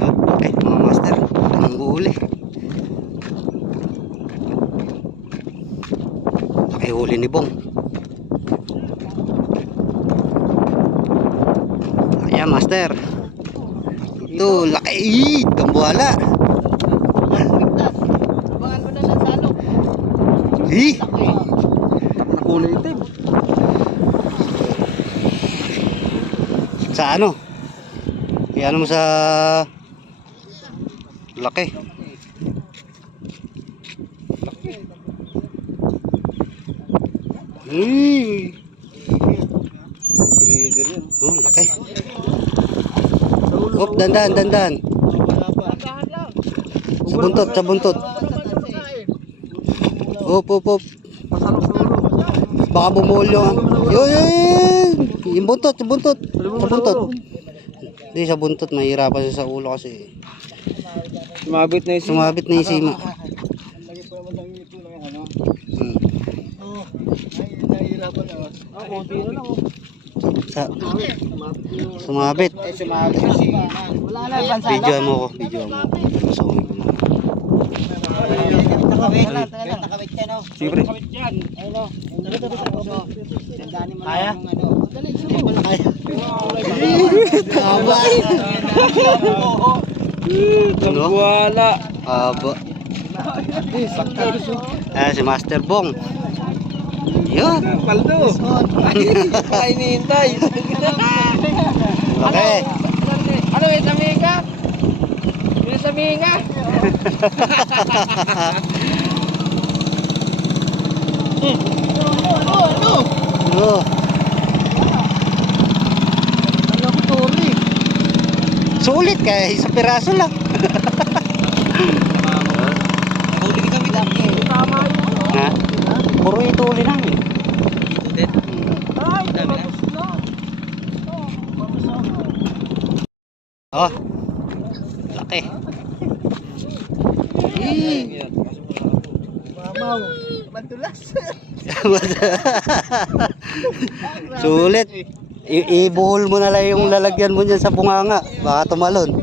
Okay, mga master, ang huli. Nakihuli ni Bong. Ayan, master. Ito, laki. Dambuhala. Abangan mo na sa salok. Nakulay itim. Sa ano? Iyan mo sa laki. Breeder yan. Oh, laki. Hop, dandan, dandan. Sa buntot, sa buntot. Hop, hop, hop. Pasalok sa ulo. Baka bumuhol yung... Yun! Yung buntot, yung buntot. Sa buntot. Hindi, sa buntot. Mahirapan siya sa ulo kasi. Sumabit na yung sima. Sumabit na yung sima. Sa, sumabit. Wala na ibang salok. Videoan mo ko. Videoan mo ko. Masawin ko na. Nakawit yan, oh. Sige, pre. Ayun, oh. Kaya? Dali, sumo. Kaya. Haba. Dambuhala. Haba. Ah, si Master Bong. Yun. Paldo. Ay, hinihintay. Laki. Ano yung saminga? Yung saminga? Ano? Oh. Ano ko tori? Sulit kaya isang piraso lang. Huli kita mit aki. Tama yun. Ha? Puro ito uli namin. Ay, tapos na. Oh. Laki. Mamaw. Mantulas. Sulit. Ibuhol mo na lang yung lalagyan mo dyan sa bunganga. Baka tumalon.